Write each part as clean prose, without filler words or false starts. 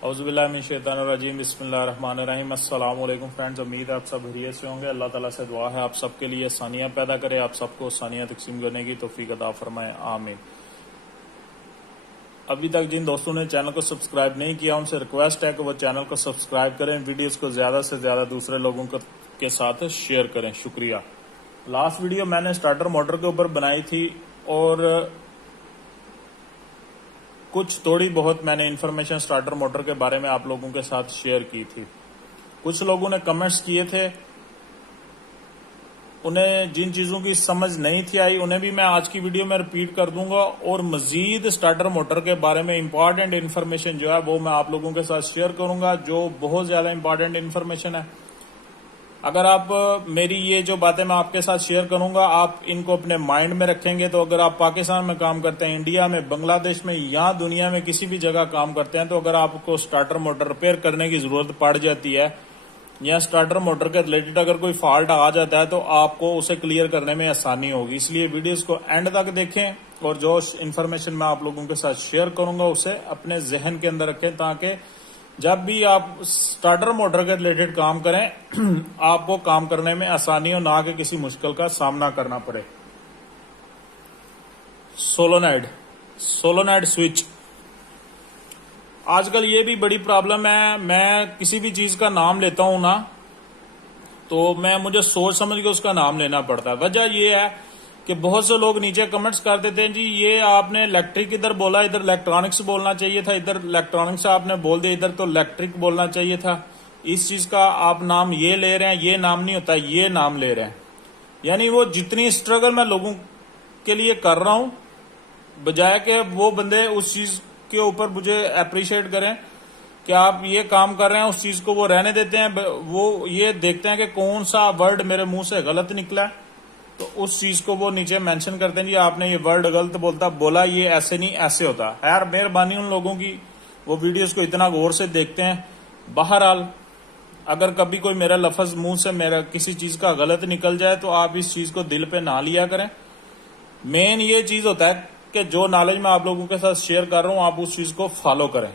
औज़ुबिल्लाहिमिनश्शैतानिर्रजीम बिस्मिल्लाहिर्रहमानिर्रहीम। अस्सलाम वालेकुम फ्रेंड्स, उम्मीद है आप सब खैरियत से होंगे। अल्लाह ताला से दुआ है आप सबके लिए आसानियां पैदा करे, आप सबको आसानियां तकसीम करने की तौफीक अता फरमाए, आमीन। अभी तक जिन दोस्तों ने चैनल को सब्सक्राइब नहीं किया उनसे रिक्वेस्ट है कि वो चैनल को सब्सक्राइब करें, वीडियोस को ज्यादा से ज्यादा दूसरे लोगों के साथ शेयर करें, शुक्रिया। लास्ट वीडियो मैंने स्टार्टर मोटर के ऊपर बनाई थी और कुछ थोड़ी बहुत मैंने इन्फॉर्मेशन स्टार्टर मोटर के बारे में आप लोगों के साथ शेयर की थी। कुछ लोगों ने कमेंट्स किए थे, उन्हें जिन चीजों की समझ नहीं थी आई उन्हें भी मैं आज की वीडियो में रिपीट कर दूंगा और मजीद स्टार्टर मोटर के बारे में इंपॉर्टेंट इन्फॉर्मेशन जो है वो मैं आप लोगों के साथ शेयर करूंगा, जो बहुत ज्यादा इंपॉर्टेंट इन्फॉर्मेशन है। अगर आप मेरी ये जो बातें मैं आपके साथ शेयर करूंगा आप इनको अपने माइंड में रखेंगे तो अगर आप पाकिस्तान में काम करते हैं, इंडिया में, बांग्लादेश में या दुनिया में किसी भी जगह काम करते हैं, तो अगर आपको स्टार्टर मोटर रिपेयर करने की जरूरत पड़ जाती है या स्टार्टर मोटर के रिलेटेड अगर कोई फॉल्ट आ जाता है तो आपको उसे क्लियर करने में आसानी होगी। इसलिए वीडियोस को एंड तक देखें और जो इन्फॉर्मेशन मैं आप लोगों के साथ शेयर करूंगा उसे अपने जहन के अंदर रखें ताकि जब भी आप स्टार्टर मोटर के रिलेटेड काम करें आपको काम करने में आसानी हो, ना कि किसी मुश्किल का सामना करना पड़े। सोलोनाइड स्विच आजकल ये भी बड़ी प्रॉब्लम है। मैं किसी भी चीज का नाम लेता हूं ना तो मुझे सोच समझ के उसका नाम लेना पड़ता है। वजह ये है कि बहुत से लोग नीचे कमेंट्स कर देते हैं, जी ये आपने इलेक्ट्रिक इधर बोला, इधर इलेक्ट्रॉनिक्स बोलना चाहिए था, इधर इलेक्ट्रॉनिक्स आपने बोल दिया, इधर तो इलेक्ट्रिक बोलना चाहिए था। इस चीज का आप नाम ये ले रहे हैं, ये नाम नहीं होता, ये नाम ले रहे हैं। यानी वो जितनी स्ट्रगल मैं लोगों के लिए कर रहा हूं बजाय के वो बंदे उस चीज के ऊपर मुझे अप्रिशिएट करें कि आप ये काम कर रहे हैं, उस चीज को वो रहने देते हैं। वो ये देखते हैं कि कौन सा वर्ड मेरे मुंह से गलत निकला है तो उस चीज को वो नीचे मेंशन करते हैं, जी आपने ये वर्ड गलत बोला, ये ऐसे नहीं ऐसे होता है। यार मेहरबानी उन लोगों की वो वीडियोस को इतना गौर से देखते हैं। बहरहाल अगर कभी कोई मेरा लफ्ज मुंह से मेरा किसी चीज का गलत निकल जाए तो आप इस चीज को दिल पे ना लिया करें। मेन ये चीज होता है कि जो नॉलेज मैं आप लोगों के साथ शेयर कर रहा हूं आप उस चीज को फॉलो करें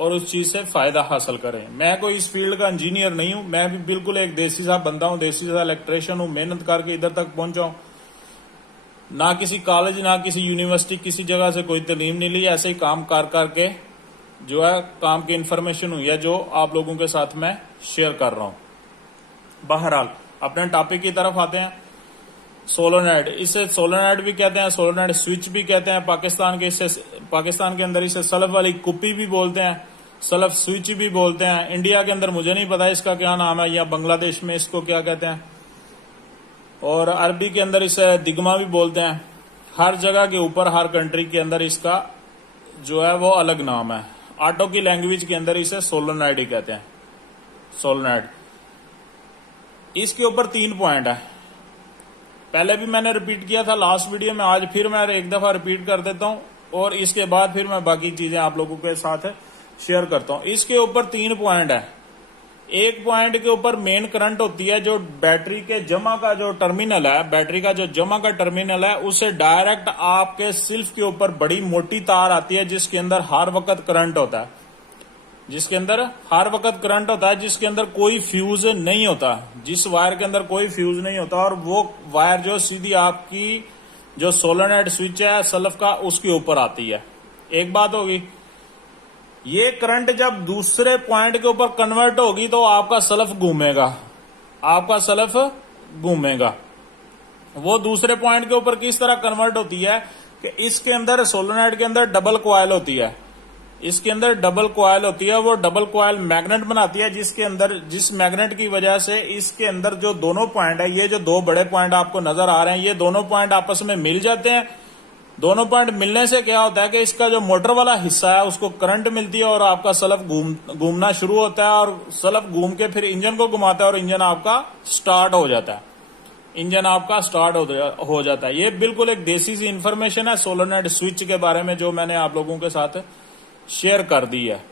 और उस चीज से फायदा हासिल करें। मैं कोई इस फील्ड का इंजीनियर नहीं हूं, मैं भी बिल्कुल एक देसी सा बंदा हूं, देसी सा इलेक्ट्रिशियन हूं, मेहनत करके इधर तक पहुंचा हूं। ना किसी कॉलेज ना किसी यूनिवर्सिटी किसी जगह से कोई तालीम नहीं ली, ऐसे ही काम कर करके जो है काम की इन्फॉर्मेशन हुई है जो आप लोगों के साथ मैं शेयर कर रहा हूं। बहरहाल अपने टॉपिक की तरफ आते हैं। सोलोनाइड, इसे सोलोनाइड भी कहते हैं, सोलोनाइड स्विच भी कहते हैं। पाकिस्तान के अंदर इसे सल्फ वाली कुप्पी भी बोलते हैं, सल्फ स्विच भी बोलते हैं। इंडिया के अंदर मुझे नहीं पता इसका क्या नाम है या बांग्लादेश में इसको क्या कहते हैं, और अरबी के अंदर इसे दिगमा भी बोलते हैं। हर जगह के ऊपर हर कंट्री के अंदर इसका जो है वो अलग नाम है। ऑटो की लैंग्वेज के अंदर इसे सोलोनाइड ही कहते हैं, सोलोनाइड। इसके ऊपर 3 पॉइंट है। पहले भी मैंने रिपीट किया था लास्ट वीडियो में, आज फिर मैं एक दफा रिपीट कर देता हूं और इसके बाद फिर मैं बाकी चीजें आप लोगों के साथ शेयर करता हूं। इसके ऊपर 3 पॉइंट है। एक पॉइंट के ऊपर मेन करंट होती है, जो बैटरी के जमा का जो टर्मिनल है, बैटरी का जो जमा का टर्मिनल है उससे डायरेक्ट आपके सिल्फ के ऊपर बड़ी मोटी तार आती है जिसके अंदर हर वक्त करंट होता है, जिसके अंदर कोई फ्यूज नहीं होता, जिस वायर के अंदर कोई फ्यूज नहीं होता। और वो वायर जो सीधी आपकी जो सोलोनाइड स्विच है सल्फ का उसके ऊपर आती है। एक बात होगी, ये करंट जब दूसरे पॉइंट के ऊपर कन्वर्ट होगी तो आपका सल्फ घूमेगा। वो दूसरे पॉइंट के ऊपर किस तरह कन्वर्ट होती है कि इसके अंदर सोलोनाइड के अंदर डबल कॉइल होती है, इसके अंदर डबल कॉइल होती है। वो डबल कॉइल मैग्नेट बनाती है जिसके अंदर जिस मैग्नेट की वजह से इसके अंदर जो दोनों पॉइंट है, ये जो 2 बड़े पॉइंट आपको नजर आ रहे हैं, ये दोनों पॉइंट आपस में मिल जाते हैं। दोनों पॉइंट मिलने से क्या होता है कि इसका जो मोटर वाला हिस्सा है उसको करंट मिलती है और आपका सल्फ घूमना शुरू होता है और सल्फ घूम के फिर इंजन को घुमाता है और इंजन आपका स्टार्ट हो जाता है। ये बिल्कुल एक देसी सी इंफॉर्मेशन है सोलोनाइड स्विच के बारे में जो मैंने आप लोगों के साथ शेयर कर दी है।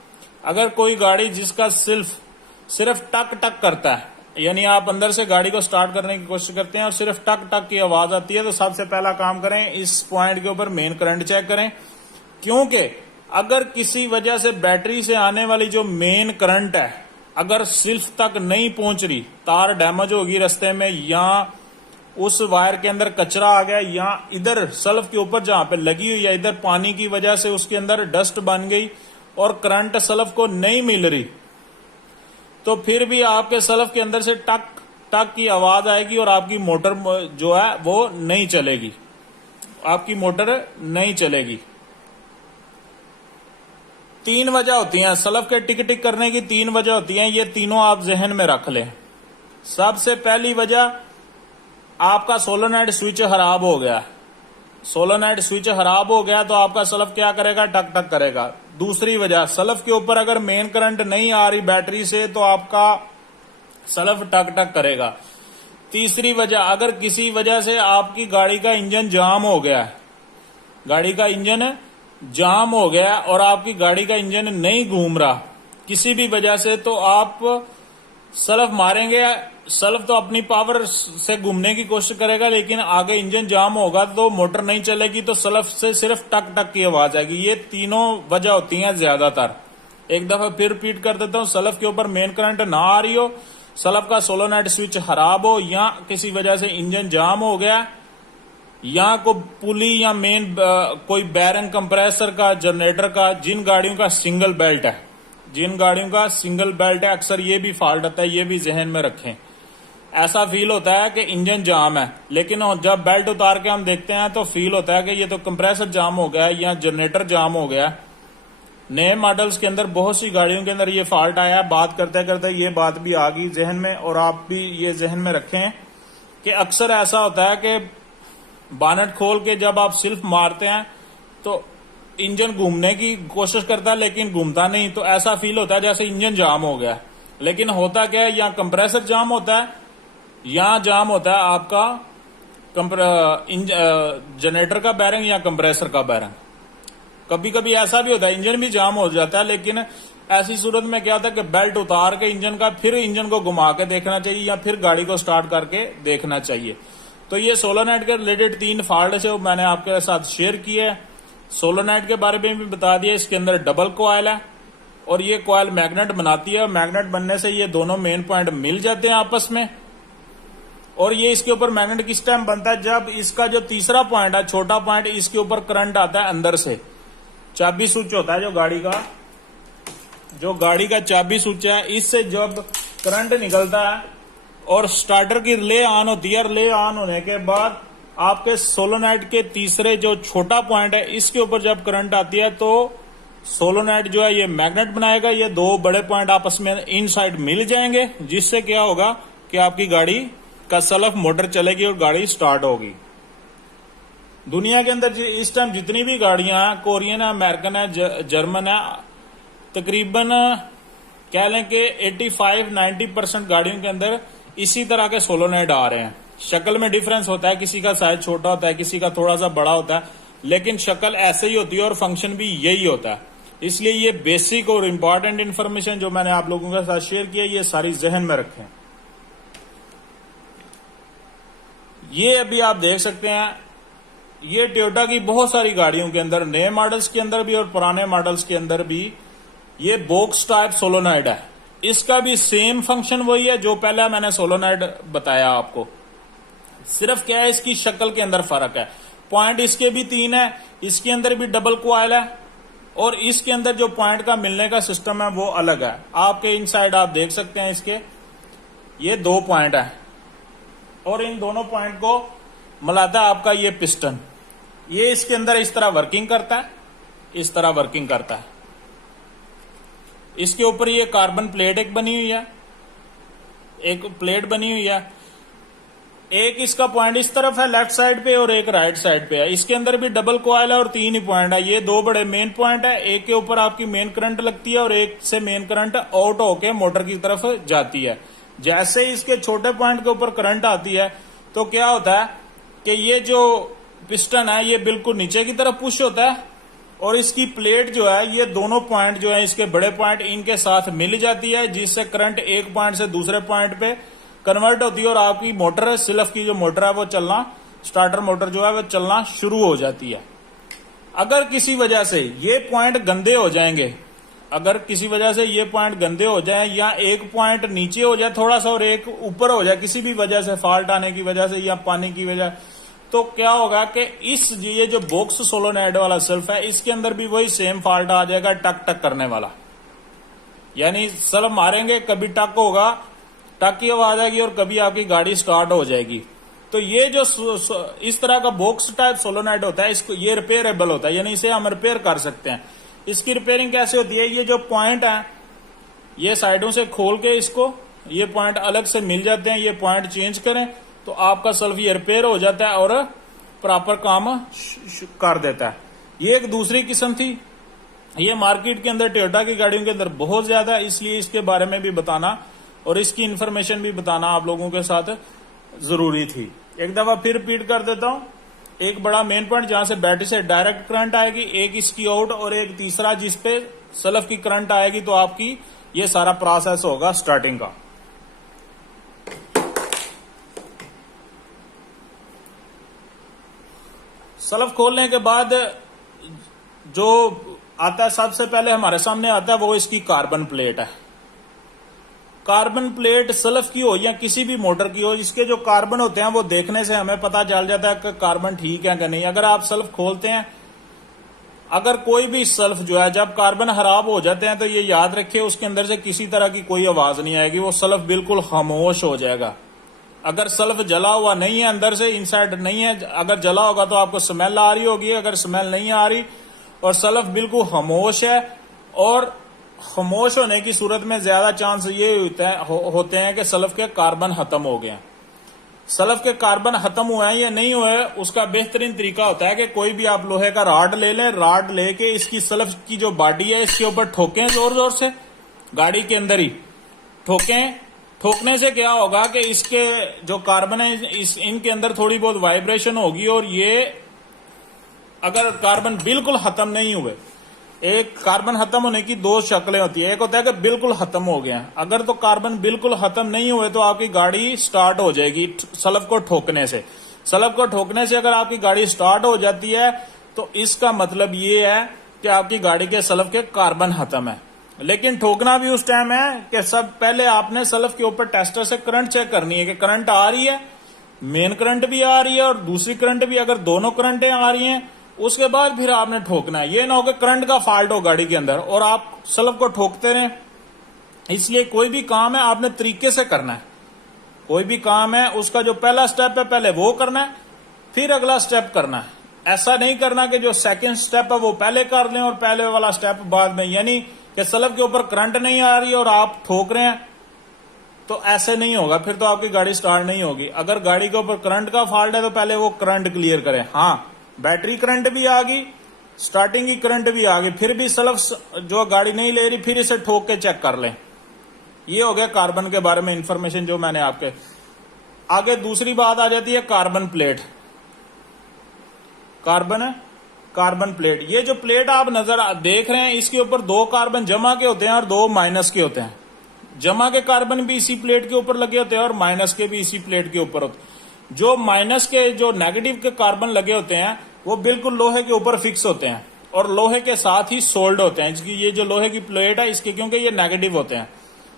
अगर कोई गाड़ी जिसका सिर्फ टक टक करता है, यानी आप अंदर से गाड़ी को स्टार्ट करने की कोशिश करते हैं और सिर्फ टक टक की आवाज आती है, तो सबसे पहला काम करें इस पॉइंट के ऊपर मेन करंट चेक करें, क्योंकि अगर किसी वजह से बैटरी से आने वाली जो मेन करंट है अगर सिल्फ तक नहीं पहुंच रही, तार डैमेज होगी रास्ते में, या उस वायर के अंदर कचरा आ गया, या इधर सल्फ के ऊपर जहां पे लगी हुई है इधर पानी की वजह से उसके अंदर डस्ट बन गई और करंट सल्फ को नहीं मिल रही, तो फिर भी आपके सल्फ के अंदर से टक टक की आवाज आएगी और आपकी मोटर जो है वो नहीं चलेगी, आपकी मोटर नहीं चलेगी। 3 वजह होती हैं सल्फ के टिक टिक करने की, 3 वजह होती हैं, ये तीनों आप जहन में रख लें। सबसे पहली वजह, आपका सोलेनोइड स्विच खराब हो गया, सोलेनोइड स्विच खराब हो गया तो आपका सल्फ क्या करेगा, टक टक करेगा। दूसरी वजह, सल्फ के ऊपर अगर मेन करंट नहीं आ रही बैटरी से तो आपका सल्फ टक टक करेगा। तीसरी वजह, अगर किसी वजह से आपकी गाड़ी का इंजन जाम हो गया, गाड़ी का इंजन जाम हो गया और आपकी गाड़ी का इंजन नहीं घूम रहा किसी भी वजह से, तो आप सल्फ मारेंगे, सल्फ तो अपनी पावर से घूमने की कोशिश करेगा लेकिन आगे इंजन जाम होगा तो मोटर नहीं चलेगी, तो सल्फ से सिर्फ टक टक की आवाज आएगी। ये तीनों वजह होती हैं ज्यादातर। एक दफा फिर रिपीट कर देता हूं, सल्फ के ऊपर मेन करंट ना आ रही हो, सल्फ का सोलेनोइड स्विच खराब हो, या किसी वजह से इंजन जाम हो गया, या कोई पुली या मेन कोई बैरिंग कंप्रेसर का, जनरेटर का, जिन गाड़ियों का सिंगल बेल्ट है, जिन गाड़ियों का सिंगल बेल्ट है अक्सर ये भी फॉल्ट आता है, ये भी जहन में रखें। ऐसा फील होता है कि इंजन जाम है लेकिन जब बेल्ट उतार के हम देखते हैं तो फील होता है कि ये तो कंप्रेसर जाम हो गया है या जनरेटर जाम हो गया है। नए मॉडल्स के अंदर बहुत सी गाड़ियों के अंदर ये फॉल्ट आया है। बात करते करते ये बात भी आ गई जहन में, और आप भी ये जहन में रखें कि अक्सर ऐसा होता है कि बानट खोल के जब आप सिल्फ मारते हैं तो इंजन घूमने की कोशिश करता है लेकिन घूमता नहीं, तो ऐसा फील होता है जैसे इंजन जाम हो गया। लेकिन होता क्या है, या कंप्रेसर जाम होता है या जाम होता है आपका जनरेटर का बैरिंग या कंप्रेसर का बैरिंग। कभी कभी ऐसा भी होता है इंजन भी जाम हो जाता है, लेकिन ऐसी सूरत में क्या होता है कि बेल्ट उतार के इंजन का फिर इंजन को घुमा के देखना चाहिए या फिर गाड़ी को स्टार्ट करके देखना चाहिए। तो ये सोलेनोइड के रिलेटेड 3 फॉल्ट है मैंने आपके साथ शेयर किए हैं। सोलेनोइड के बारे में भी बता दिया, इसके अंदर डबल कॉइल है और ये कॉइल मैग्नेट बनाती है, मैग्नेट बनने से ये दोनों मेन पॉइंट मिल जाते हैं आपस में। और ये इसके ऊपर मैग्नेट किस टाइम बनता है, जब इसका जो तीसरा पॉइंट है, छोटा पॉइंट, इसके ऊपर करंट आता है अंदर से। चाबी स्विच होता है जो गाड़ी का चाबी स्विच है, इससे जब करंट निकलता है और स्टार्टर की रिले ऑन होती है, रिले ऑन होने के बाद आपके सोलेनोइड के तीसरे जो छोटा पॉइंट है इसके ऊपर जब करंट आती है तो सोलेनोइड जो है ये मैग्नेट बनाएगा, ये 2 बड़े पॉइंट आपस में इनसाइड मिल जाएंगे, जिससे क्या होगा कि आपकी गाड़ी का सल्फ मोटर चलेगी और गाड़ी स्टार्ट होगी। दुनिया के अंदर इस टाइम जितनी भी गाड़ियां हैं, कोरियन है, अमेरिकन है, जर्मन है, तकरीबन कह लें कि 85-90% गाड़ियों के अंदर इसी तरह के सोलेनोइड आ रहे हैं। शक्ल में डिफरेंस होता है, किसी का साइज छोटा होता है, किसी का थोड़ा सा बड़ा होता है, लेकिन शक्ल ऐसे ही होती है और फंक्शन भी यही होता है। इसलिए ये बेसिक और इंपॉर्टेंट इन्फॉर्मेशन जो मैंने आप लोगों के साथ शेयर किया, ये सारी जहन में रखें। ये अभी आप देख सकते हैं, ये टोयोटा की बहुत सारी गाड़ियों के अंदर, नए मॉडल्स के अंदर भी और पुराने मॉडल्स के अंदर भी ये बॉक्स टाइप सोलेनोइड है। इसका भी सेम फंक्शन वही है जो पहले मैंने सोलेनोइड बताया आपको, सिर्फ क्या है इसकी शक्ल के अंदर फर्क है। पॉइंट इसके भी 3 है, इसके अंदर भी डबल कॉइल है और इसके अंदर जो पॉइंट का मिलने का सिस्टम है वो अलग है। आपके इनसाइड आप देख सकते हैं इसके ये 2 पॉइंट है और इन दोनों पॉइंट को मिलाता है आपका ये पिस्टन। ये इसके अंदर इस तरह वर्किंग करता है, इस तरह वर्किंग करता है। इसके ऊपर ये कार्बन प्लेट एक बनी हुई है, एक प्लेट बनी हुई है। एक इसका पॉइंट इस तरफ है लेफ्ट साइड पे और एक राइट साइड पे है। इसके अंदर भी डबल कॉइल है और 3 ही पॉइंट है। ये 2 बड़े मेन पॉइंट है, एक के ऊपर आपकी मेन करंट लगती है और एक से मेन करंट आउट होके मोटर की तरफ जाती है। जैसे ही इसके छोटे पॉइंट के ऊपर करंट आती है तो क्या होता है कि ये जो पिस्टन है ये बिल्कुल नीचे की तरफ पुश होता है और इसकी प्लेट जो है ये दोनों पॉइंट जो है इसके बड़े पॉइंट इनके साथ मिल जाती है, जिससे करंट एक पॉइंट से दूसरे पॉइंट पे कन्वर्ट होती है और आपकी मोटर, सिल्फ की जो मोटर है वो चलना, स्टार्टर मोटर जो है वो चलना शुरू हो जाती है। अगर किसी वजह से ये पॉइंट गंदे हो जाएंगे, अगर किसी वजह से ये पॉइंट गंदे हो जाए या एक पॉइंट नीचे हो जाए थोड़ा सा और एक ऊपर हो जाए किसी भी वजह से, फॉल्ट आने की वजह से या पानी की वजह, तो क्या होगा कि ये जो बॉक्स सोलोनॉइड वाला सेल्फ है इसके अंदर भी वही सेम फॉल्ट आ जाएगा, टक टक करने वाला। यानी सेल्फ मारेंगे, कभी टक होगा, टक की आवाज आएगी और कभी आपकी गाड़ी स्टार्ट हो जाएगी। तो ये जो इस तरह का बॉक्स टाइप सोलोनॉइड होता है, इसको ये रिपेयरेबल होता है, यानी इसे हम रिपेयर कर सकते हैं। इसकी रिपेयरिंग कैसे होती है? ये जो पॉइंट है ये साइडों से खोल के इसको, ये पॉइंट अलग से मिल जाते हैं, ये पॉइंट चेंज करें तो आपका सेल्फ ये रिपेयर हो जाता है और प्रॉपर काम कर देता है। ये एक दूसरी किस्म थी, ये मार्केट के अंदर टोयोटा की गाड़ियों के अंदर बहुत ज्यादा है, इसलिए इसके बारे में भी बताना और इसकी इंफॉर्मेशन भी बताना आप लोगों के साथ जरूरी थी। एक दफा फिर रिपीट कर देता हूं, एक बड़ा मेन पॉइंट जहां से बैटरी से डायरेक्ट करंट आएगी, एक इसकी आउट और एक तीसरा जिस पे सेल्फ की करंट आएगी, तो आपकी ये सारा प्रोसेस होगा स्टार्टिंग का। सेल्फ खोलने के बाद जो आता है सबसे पहले हमारे सामने आता है वो इसकी कार्बन प्लेट है। कार्बन प्लेट सेल्फ की हो या किसी भी मोटर की हो, इसके जो कार्बन होते हैं वो देखने से हमें पता चल जाता है कि कार्बन ठीक है कि नहीं। अगर आप सेल्फ खोलते हैं, अगर कोई भी सेल्फ जो है जब कार्बन खराब हो जाते हैं तो ये याद रखिए उसके अंदर से किसी तरह की कोई आवाज नहीं आएगी, वो सेल्फ बिल्कुल खामोश हो जाएगा। अगर सेल्फ जला हुआ नहीं है, अंदर से इनसाइड नहीं है, अगर जला होगा तो आपको स्मेल आ रही होगी, अगर स्मेल नहीं आ रही और सेल्फ बिल्कुल खामोश है, और खामोश होने की सूरत में ज्यादा चांस ये होते हैं कि सेल्फ के कार्बन खत्म हो गए। सेल्फ के कार्बन खत्म हुए हैं या नहीं हुए, उसका बेहतरीन तरीका होता है कि कोई भी आप लोहे का रॉड ले लें, रॉड लेके इसकी सेल्फ की जो बॉडी है इसके ऊपर ठोकें, जोर जोर से गाड़ी के अंदर ही ठोकें। ठोकने से क्या होगा कि इसके जो कार्बन है इनके अंदर थोड़ी बहुत वाइब्रेशन होगी, और ये अगर कार्बन बिल्कुल खत्म नहीं हुए, एक कार्बन खत्म होने की दो शक्लें होती है, एक होता है कि बिल्कुल खत्म हो गया, अगर तो कार्बन बिल्कुल खत्म नहीं हुए तो आपकी गाड़ी स्टार्ट हो जाएगी सेल्फ को ठोकने से। सेल्फ को ठोकने से अगर आपकी गाड़ी स्टार्ट हो जाती है तो इसका मतलब ये है कि आपकी गाड़ी के सेल्फ के कार्बन खत्म है। लेकिन ठोकना भी उस टाइम है कि सब पहले आपने सेल्फ के ऊपर टेस्टर से करंट चेक करनी है कि करंट आ रही है, मेन करंट भी आ रही है और दूसरी करंट भी, अगर दोनों करंटें आ रही हैं उसके बाद फिर आपने ठोकना है। ये ना हो कि करंट का फॉल्ट हो गाड़ी के अंदर और आप सेल्फ को ठोकते रहें। इसलिए कोई भी काम है आपने तरीके से करना है, कोई भी काम है उसका जो पहला स्टेप है पहले वो करना है, फिर अगला स्टेप करना है। ऐसा नहीं करना कि जो सेकंड स्टेप है वो पहले कर लें और पहले वाला स्टेप बाद में, यानी कि सेल्फ के ऊपर करंट नहीं आ रही और आप ठोक रहे हैं, तो ऐसे नहीं होगा, फिर तो आपकी गाड़ी स्टार्ट नहीं होगी। अगर गाड़ी के ऊपर करंट का फॉल्ट है तो पहले वो करंट क्लियर करें। हाँ, बैटरी करंट भी आ गई, स्टार्टिंग की करंट भी आ गई, फिर भी सेल्फ जो गाड़ी नहीं ले रही, फिर इसे ठोक के चेक कर लें। ये हो गया कार्बन के बारे में इंफॉर्मेशन जो मैंने आपके आगे। दूसरी बात आ जाती है कार्बन प्लेट। कार्बन प्लेट, ये जो प्लेट आप नजर देख रहे हैं इसके ऊपर दो कार्बन जमा के होते हैं और दो माइनस के होते हैं। जमा के कार्बन भी इसी प्लेट के ऊपर लगे होते हैं और माइनस के भी इसी प्लेट के ऊपर होते हैं। जो माइनस के, जो नेगेटिव के कार्बन लगे होते हैं वो बिल्कुल लोहे के ऊपर फिक्स होते हैं और लोहे के साथ ही सोल्ड होते हैं। ये जो लोहे की प्लेट है इसके, क्योंकि ये नेगेटिव होते हैं,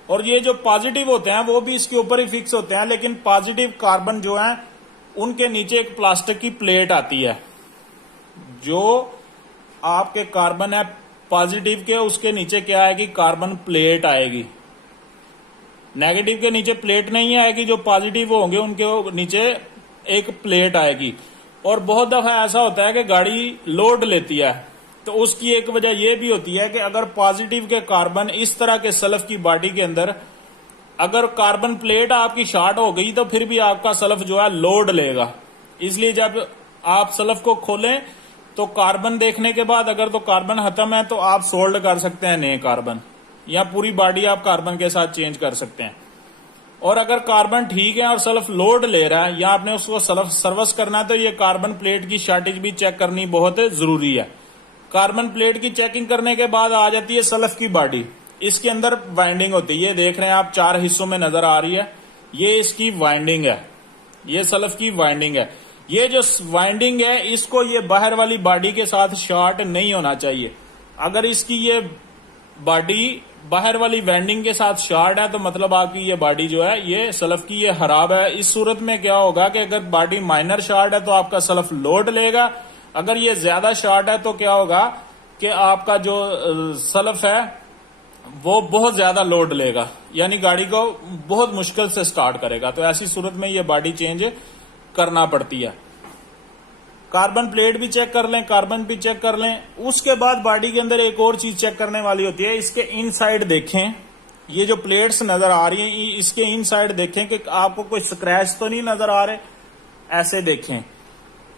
और ये जो पॉजिटिव होते हैं वो भी इसके ऊपर ही फिक्स होते हैं। लेकिन पॉजिटिव कार्बन जो है उनके नीचे एक प्लास्टिक की प्लेट आती है। जो आपके कार्बन है पॉजिटिव के, उसके नीचे क्या आएगी? कार्बन प्लेट आएगी। नेगेटिव के नीचे प्लेट नहीं आएगी, जो पॉजिटिव होंगे उनके नीचे एक प्लेट आएगी। और बहुत दफा ऐसा होता है कि गाड़ी लोड लेती है, तो उसकी एक वजह यह भी होती है कि अगर पॉजिटिव के कार्बन इस तरह के सेल्फ की बॉडी के अंदर, अगर कार्बन प्लेट आपकी शॉर्ट हो गई तो फिर भी आपका सेल्फ जो है लोड लेगा। इसलिए जब आप सेल्फ को खोलें तो कार्बन देखने के बाद अगर तो कार्बन खत्म है तो आप सोल्ड कर सकते हैं नए कार्बन, या पूरी बॉडी आप कार्बन के साथ चेंज कर सकते हैं। और अगर कार्बन ठीक है और सेल्फ लोड ले रहा है या आपने उसको सेल्फ सर्विस करना है तो ये कार्बन प्लेट की शॉर्टेज भी चेक करनी बहुत जरूरी है। कार्बन प्लेट की चेकिंग करने के बाद आ जाती है सेल्फ की बॉडी। इसके अंदर वाइंडिंग होती है, ये देख रहे हैं आप 4 हिस्सों में नजर आ रही है, ये इसकी वाइंडिंग है, ये सेल्फ की वाइंडिंग है। ये जो वाइंडिंग है इसको ये बाहर वाली बॉडी के साथ शॉर्ट नहीं होना चाहिए। अगर इसकी ये बॉडी बाहर वाली वाइंडिंग के साथ शॉर्ट है तो मतलब आपकी ये बॉडी जो है ये सल्फ की ये खराब है। इस सूरत में क्या होगा कि अगर बॉडी माइनर शॉर्ट है तो आपका सल्फ लोड लेगा, अगर ये ज्यादा शॉर्ट है तो क्या होगा कि आपका जो सल्फ है वो बहुत ज्यादा लोड लेगा, यानी गाड़ी को बहुत मुश्किल से स्टार्ट करेगा। तो ऐसी सूरत में ये बॉडी चेंज करना पड़ती है। कार्बन प्लेट भी चेक कर लें, कार्बन भी चेक कर लें। उसके बाद बॉडी के अंदर एक और चीज चेक करने वाली होती है, इसके इनसाइड देखें। ये जो प्लेट्स नजर आ रही हैं इसके इनसाइड देखें कि आपको कोई स्क्रैच तो नहीं नजर आ रहे, ऐसे देखें,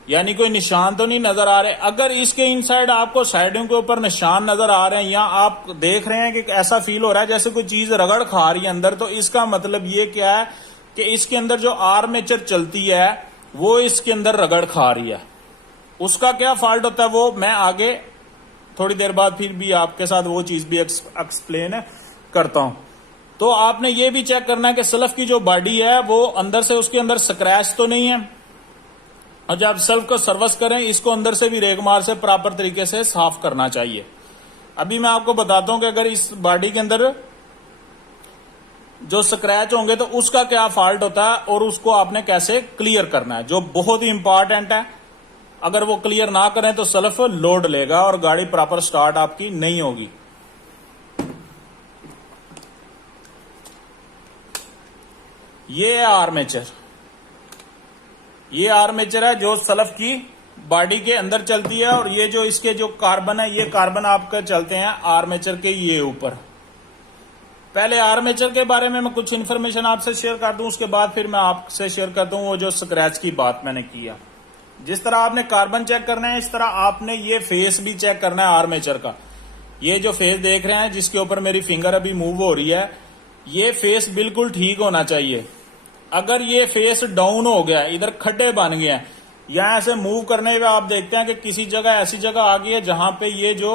यानी कोई निशान तो नहीं नजर आ रहे। अगर इसके इनसाइड आपको साइडों के ऊपर निशान नजर आ रहे हैं या आप देख रहे हैं कि ऐसा फील हो रहा है जैसे कोई चीज रगड़ खा रही है अंदर, तो इसका मतलब ये क्या है कि इसके अंदर जो आर्मेचर चलती है वो इसके अंदर रगड़ खा रही है। उसका क्या फॉल्ट होता है वो मैं आगे थोड़ी देर बाद फिर भी आपके साथ वो चीज भी एक्सप्लेन करता हूं। तो आपने ये भी चेक करना है कि सल्फ की जो बॉडी है वो अंदर से उसके अंदर स्क्रैच तो नहीं है। और जब सल्फ को सर्विस करें इसको अंदर से भी रेगमार से प्रॉपर तरीके से साफ करना चाहिए। अभी मैं आपको बताता हूं कि अगर इस बॉडी के अंदर जो स्क्रैच होंगे तो उसका क्या फॉल्ट होता है और उसको आपने कैसे क्लियर करना है, जो बहुत ही इंपॉर्टेंट है। अगर वो क्लियर ना करें तो सल्फ लोड लेगा और गाड़ी प्रॉपर स्टार्ट आपकी नहीं होगी। ये है आर्मेचर, ये आर्मेचर है जो सल्फ की बॉडी के अंदर चलती है, और ये जो इसके जो कार्बन है ये कार्बन आपके चलते हैं आर्मेचर के ये ऊपर। पहले आर्मेचर के बारे में मैं कुछ इन्फॉर्मेशन आपसे शेयर कर दूं, उसके बाद फिर मैं आपसे शेयर करता हूं वो जो स्क्रैच की बात मैंने किया। जिस तरह आपने कार्बन चेक करना है इस तरह आपने ये फेस भी चेक करना है आर्मेचर का। ये जो फेस देख रहे हैं जिसके ऊपर मेरी फिंगर अभी मूव हो रही है, ये फेस बिल्कुल ठीक होना चाहिए। अगर ये फेस डाउन हो गया, इधर खड्डे बन गए हैं, या ऐसे मूव करने पे आप देखते हैं कि किसी जगह ऐसी जगह आ गई है जहां पे ये जो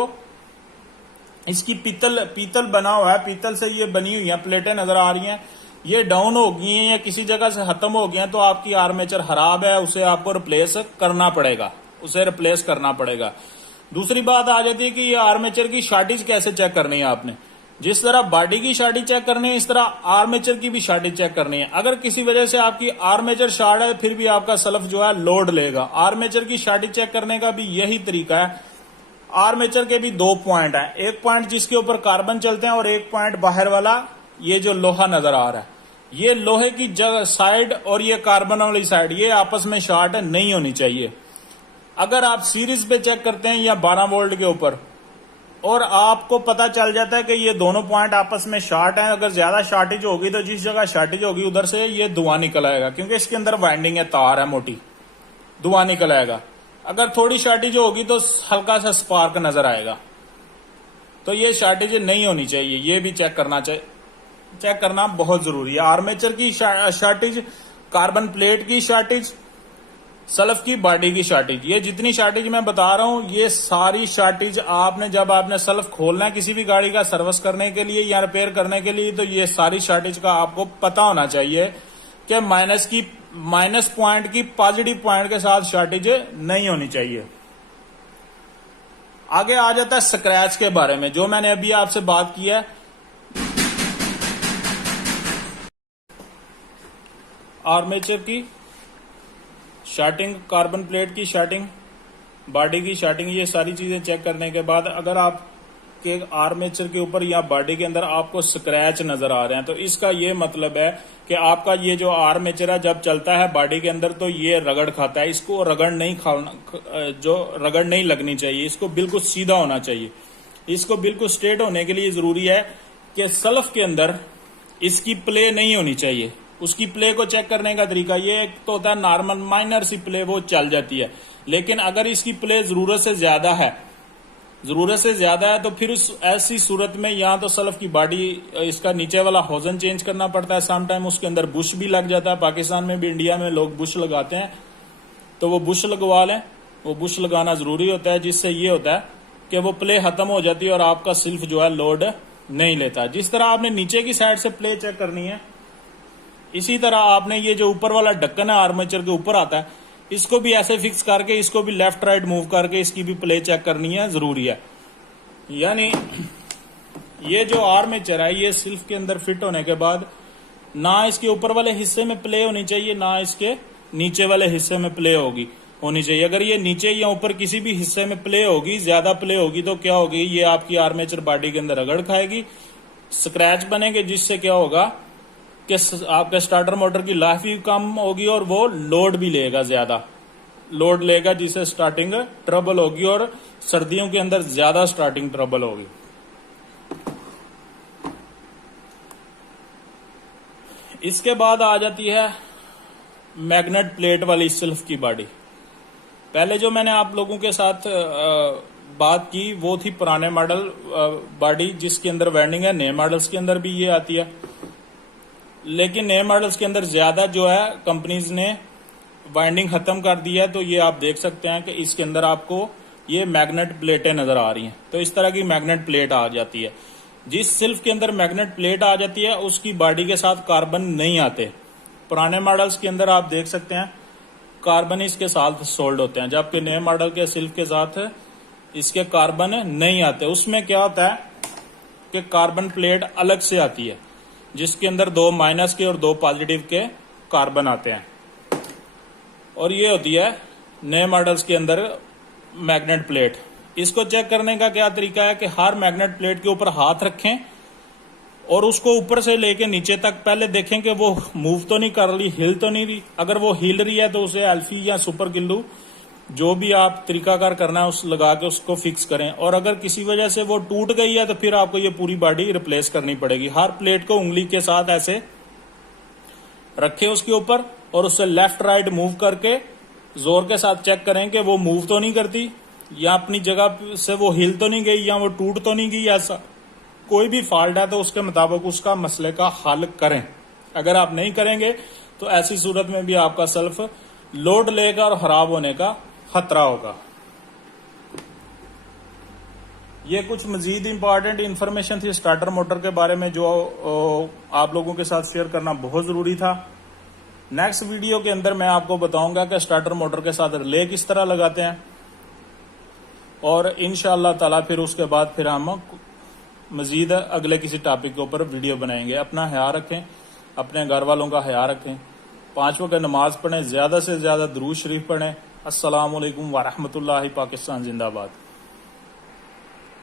इसकी पीतल बना हुआ है, पीतल से ये बनी हुई है प्लेटें नजर आ रही हैं, ये डाउन हो गई हैं या किसी जगह से खत्म हो गई हैं, तो आपकी आर्मेचर खराब है, उसे आपको रिप्लेस करना पड़ेगा, उसे रिप्लेस करना पड़ेगा। दूसरी बात आ जाती है कि ये आर्मेचर की शॉर्टेज कैसे चेक करनी है आपने। जिस तरह बॉडी की शॉर्टेज चेक करनी है इस तरह आर्मेचर की भी शॉर्टेज चेक करनी है। अगर किसी वजह से आपकी आर्मेचर शॉर्ट है फिर भी आपका सल्फ जो है लोड लेगा। आर्मेचर की शॉर्टेज चेक करने का भी यही तरीका है। आर्मेचर के भी दो पॉइंट है, एक पॉइंट जिसके ऊपर कार्बन चलते हैं और एक पॉइंट बाहर वाला ये जो लोहा नजर आ रहा है, ये लोहे की जगह साइड और ये कार्बन वाली साइड ये आपस में शॉर्ट नहीं होनी चाहिए। अगर आप सीरीज पे चेक करते हैं या 12 वोल्ट के ऊपर और आपको पता चल जाता है कि ये दोनों पॉइंट आपस में शॉर्ट हैं, अगर ज्यादा शॉर्टेज होगी तो जिस जगह शॉर्टेज होगी उधर से ये धुआं निकल आएगा, क्योंकि इसके अंदर वाइंडिंग है, तार है मोटी, धुआं निकल आएगा। अगर थोड़ी शॉर्टेज होगी तो हल्का सा स्पार्क नजर आएगा। तो ये शॉर्टेज नहीं होनी चाहिए, ये भी चेक करना बहुत जरूरी है। आर्मेचर की शॉर्टेज, कार्बन प्लेट की शॉर्टेज, सल्फ की बॉडी की शॉर्टेज, ये जितनी शॉर्टेज मैं बता रहा हूं ये सारी शॉर्टेज आपने जब आपने सल्फ खोलना है किसी भी गाड़ी का सर्विस करने के लिए या रिपेयर करने के लिए, तो ये सारी शॉर्टेज का आपको पता होना चाहिए कि माइनस पॉइंट की पॉजिटिव पॉइंट के साथ शॉर्टेज नहीं होनी चाहिए। आगे आ जाता है स्क्रैच के बारे में, जो मैंने अभी आपसे बात की है। आर्मेचर की शॉर्टिंग, कार्बन प्लेट की शॉर्टिंग, बॉडी की शॉर्टिंग, ये सारी चीजें चेक करने के बाद अगर आपके आर्मेचर के ऊपर या बॉडी के अंदर आपको स्क्रैच नजर आ रहे हैं तो इसका ये मतलब है कि आपका ये जो आर्मेचर है जब चलता है बॉडी के अंदर तो ये रगड़ खाता है। इसको रगड़ नहीं लगनी चाहिए, इसको बिल्कुल सीधा होना चाहिए। इसको बिल्कुल स्ट्रेट होने के लिए जरूरी है कि सल्फ के अंदर इसकी प्ले नहीं होनी चाहिए। उसकी प्ले को चेक करने का तरीका ये एक तो होता है नॉर्मल माइनर सी प्ले, वो चल जाती है, लेकिन अगर इसकी प्ले जरूरत से ज्यादा है तो फिर उस ऐसी सूरत में या तो सल्फ की बॉडी, इसका नीचे वाला होजन चेंज करना पड़ता है। सम टाइम उसके अंदर बुश भी लग जाता है, पाकिस्तान में भी, इंडिया में लोग बुश लगाते हैं, तो वो बुश लगवा लें। वो बुश लगाना जरूरी होता है, जिससे ये होता है कि वो प्ले खत्म हो जाती है और आपका सिल्फ जो है लोड नहीं लेता। जिस तरह आपने नीचे की साइड से प्ले चेक करनी है, इसी तरह आपने ये जो ऊपर वाला ढक्कन है आर्मेचर के ऊपर आता है, इसको भी ऐसे फिक्स करके इसको भी लेफ्ट राइट मूव करके इसकी भी प्ले चेक करनी है, जरूरी है। यानी ये जो आर्मेचर है ये सिल्फ के अंदर फिट होने के बाद ना इसके ऊपर वाले हिस्से में प्ले होनी चाहिए, ना इसके नीचे वाले हिस्से में प्ले होनी चाहिए। अगर ये नीचे या ऊपर किसी भी हिस्से में प्ले होगी, ज्यादा प्ले होगी, तो क्या होगी, ये आपकी आर्मेचर बॉडी के अंदर रगड़ खाएगी, स्क्रैच बनेंगे, जिससे क्या होगा कि आपके स्टार्टर मोटर की लाइफ भी कम होगी और वो लोड भी लेगा, ज्यादा लोड लेगा, जिससे स्टार्टिंग ट्रबल होगी और सर्दियों के अंदर ज्यादा स्टार्टिंग ट्रबल होगी। इसके बाद आ जाती है मैग्नेट प्लेट वाली सेल्फ की बॉडी। पहले जो मैंने आप लोगों के साथ बात की वो थी पुराने मॉडल बॉडी, जिसके अंदर वाइंडिंग है। नए मॉडल्स के अंदर भी ये आती है, लेकिन नए मॉडल्स के अंदर ज्यादा जो है कंपनीज ने वाइंडिंग खत्म कर दी है। तो ये आप देख सकते हैं कि इसके अंदर आपको ये मैग्नेट प्लेटें नजर आ रही हैं। तो इस तरह की मैग्नेट प्लेट आ जाती है। जिस सिल्फ के अंदर मैग्नेट प्लेट आ जाती है उसकी बॉडी के साथ कार्बन नहीं आते। पुराने मॉडल्स के अंदर आप देख सकते हैं कार्बन इसके साथ सोल्ड होते हैं, जबकि नए मॉडल के सिल्फ के साथ इसके कार्बन नहीं आते। उसमें क्या होता है कि कार्बन प्लेट अलग से आती है, जिसके अंदर 2 माइनस के और 2 पॉजिटिव के कार्बन आते हैं, और ये होती है नए मॉडल्स के अंदर मैग्नेट प्लेट। इसको चेक करने का क्या तरीका है कि हर मैग्नेट प्लेट के ऊपर हाथ रखें और उसको ऊपर से लेके नीचे तक पहले देखें कि वो मूव तो नहीं कर रही, हिल तो नहीं रही। अगर वो हिल रही है तो उसे एल्फी या सुपर गिल्लू जो भी आप तरीकाकार करना है उस लगा के उसको फिक्स करें। और अगर किसी वजह से वो टूट गई है तो फिर आपको ये पूरी बॉडी रिप्लेस करनी पड़ेगी। हर प्लेट को उंगली के साथ ऐसे रखें उसके ऊपर और उससे लेफ्ट राइट मूव करके जोर के साथ चेक करें कि वो मूव तो नहीं करती, या अपनी जगह से वो हिल तो नहीं गई, या वो टूट तो नहीं गई। ऐसा कोई भी फॉल्ट है तो उसके मुताबिक उसका मसले का हल करें। अगर आप नहीं करेंगे तो ऐसी सूरत में भी आपका सेल्फ लोड लेगा और खराब होने का खतरा होगा। ये कुछ मजीद इंपॉर्टेंट इंफॉर्मेशन थी स्टार्टर मोटर के बारे में, जो आप लोगों के साथ शेयर करना बहुत जरूरी था। नेक्स्ट वीडियो के अंदर मैं आपको बताऊंगा कि स्टार्टर मोटर के साथ रिले किस तरह लगाते हैं, और इंशाअल्लाह ताला फिर उसके बाद फिर हम मजीद अगले किसी टॉपिक के ऊपर वीडियो बनाएंगे। अपना ख्याल रखें, अपने घर वालों का ख्याल रखें, 5 वक्त नमाज पढ़ें, ज्यादा से ज्यादा दुरूद शरीफ पढ़ें। अस्सलाम वालेकुम व रहमतुल्लाहि। पाकिस्तान जिंदाबाद।